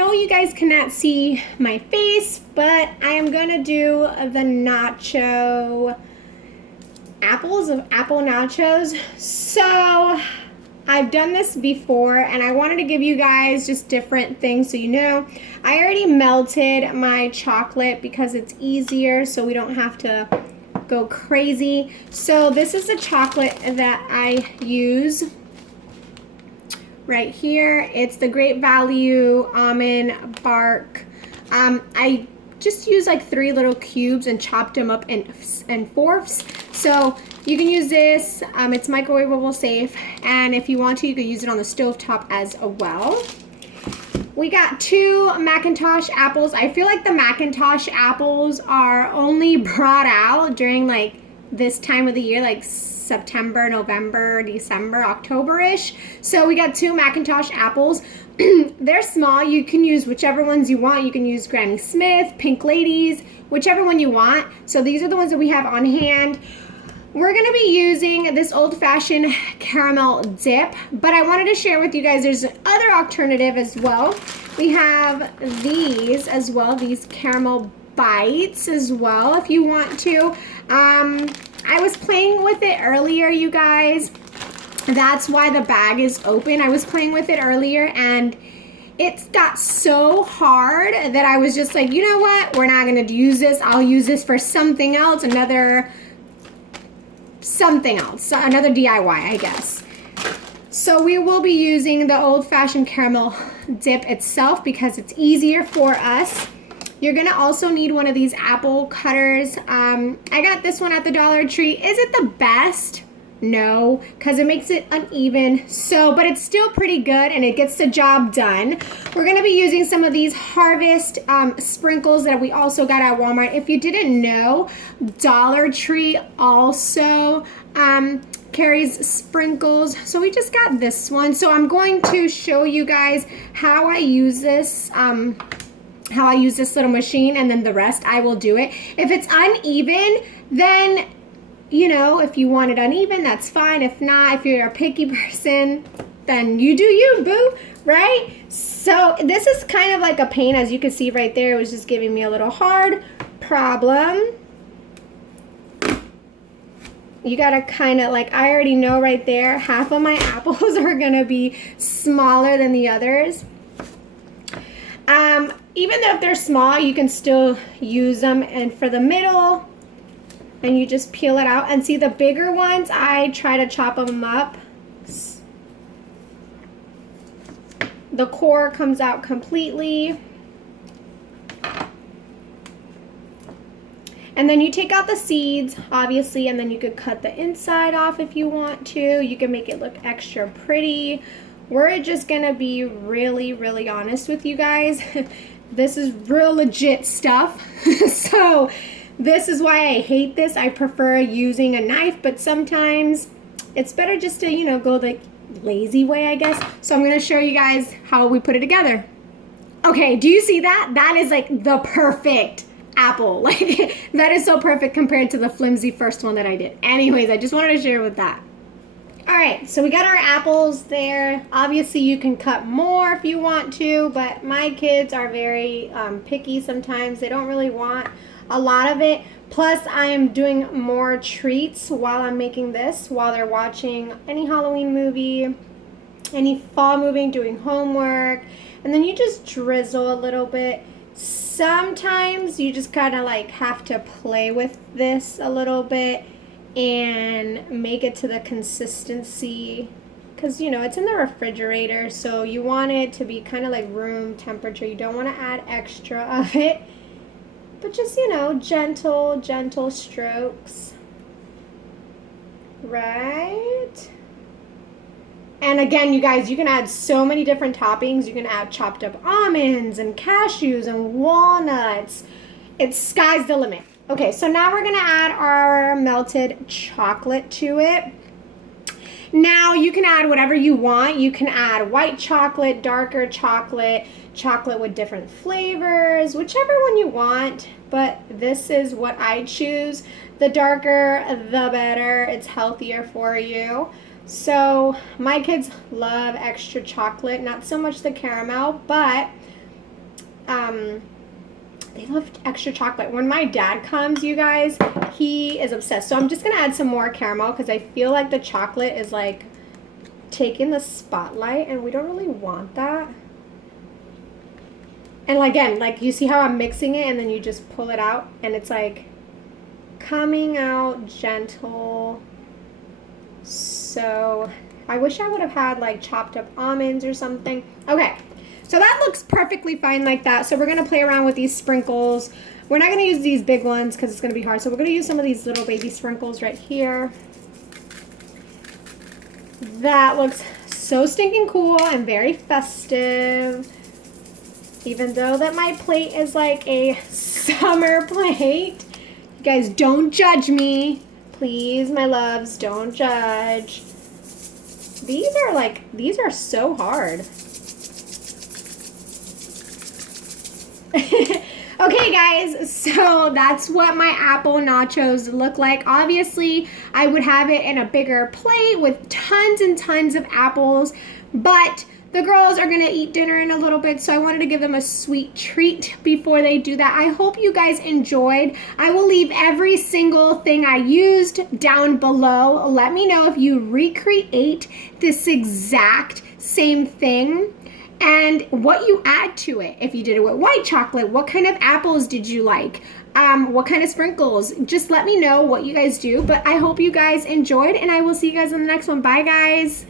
know you guys cannot see my face, but I am gonna do the nacho apple nachos. So I've done this before and I wanted to give you guys just different things so you know. I already melted my chocolate because it's easier so we don't have to go crazy. So this is the chocolate that I use right here. It's the Great Value almond bark. I just used like 3 little cubes and chopped them up in fourths. So you can use this, it's microwavable safe, and if you want to, you can use it on the stove top as well. We got 2 Macintosh apples. I feel like the Macintosh apples are only brought out during like this time of the year, like September, November, December, October-ish. So we got 2 Macintosh apples. They're small. You can use whichever ones you want. You can use Granny Smith, Pink Ladies, whichever one you want. So these are the ones that we have on hand. We're going to be using this old-fashioned caramel dip, but I wanted to share with you guys there's another alternative as well. We have these as well, these caramel bites as well if you want to. I was playing with it earlier, you guys. That's why the bag is open. I was playing with it earlier and it got so hard that I was just like, you know what? We're not going to use this. I'll use this for something else, another DIY, I guess. So we will be using the old-fashioned caramel dip itself because it's easier for us. You're gonna also need one of these apple cutters. I got this one at the Dollar Tree. Is it the best? No, because it makes it uneven. But it's still pretty good and it gets the job done. We're gonna be using some of these Harvest sprinkles that we also got at Walmart. If you didn't know, Dollar Tree also carries sprinkles. So we just got this one. So I'm going to show you guys how I use this. How I use this little machine, and then the rest I will do it. If it's uneven, then you know, if you want it uneven, that's fine. If not, if you're a picky person, then you do you, boo, right? So this is kind of like a pain, as you can see right there. It was just giving me a little hard problem. You gotta kind of like, I already know right there, half of my apples are gonna be smaller than the others. Even though if they're small, you can still use them. And for the middle, and you just peel it out. And see, the bigger ones, I try to chop them up. The core comes out completely. And then you take out the seeds, obviously, and then you could cut the inside off if you want to. You can make it look extra pretty. We're just gonna be really, really honest with you guys. This is real legit stuff. So this is why I hate this. I prefer using a knife, but sometimes it's better just to, you know, go the lazy way, I guess. So I'm gonna show you guys how we put it together. Okay, do you see that? That is like the perfect apple. Like that is so perfect compared to the flimsy first one that I did. Anyways, I just wanted to share with that. All right, so we got our apples there. Obviously, you can cut more if you want to, but my kids are very picky sometimes. They don't really want a lot of it. Plus, I am doing more treats while I'm making this, while they're watching any Halloween movie, any fall movie, doing homework. And then you just drizzle a little bit. Sometimes you just kind of like have to play with this a little bit and make it to the consistency, because you know it's in the refrigerator, so you want it to be kind of like room temperature. You don't want to add extra of it, but just, you know, gentle strokes, right? And again, you guys, you can add so many different toppings. You can add chopped up almonds and cashews and walnuts. It's sky's the limit. Okay, so now we're gonna add our melted chocolate to it. Now you can add whatever you want. You can add white chocolate, darker chocolate, chocolate with different flavors, whichever one you want, but this is what I choose. The darker, the better. It's healthier for you. So my kids love extra chocolate, not so much the caramel, but they love extra chocolate. When my dad comes, you guys, he is obsessed. So I'm just gonna add some more caramel because I feel like the chocolate is like taking the spotlight and we don't really want that. And again, like you see how I'm mixing it and then you just pull it out and it's like coming out gentle. So I wish I would have had like chopped up almonds or something. Okay. So that looks perfectly fine like that. So we're going to play around with these sprinkles. We're not going to use these big ones because it's going to be hard. So we're going to use some of these little baby sprinkles right here. That looks so stinking cool and very festive. Even though that my plate is like a summer plate. You guys don't judge me. Please, my loves, don't judge. These are so hard. Okay guys, so that's what my apple nachos look like. Obviously, I would have it in a bigger plate with tons and tons of apples, but the girls are gonna eat dinner in a little bit, so I wanted to give them a sweet treat before they do that. I hope you guys enjoyed. I will leave every single thing I used down below. Let me know if you recreate this exact same thing and what you add to it. If you did it with white chocolate, what kind of apples did you like? What kind of sprinkles? Just let me know what you guys do. But I hope you guys enjoyed, and I will see you guys in the next one. Bye, guys.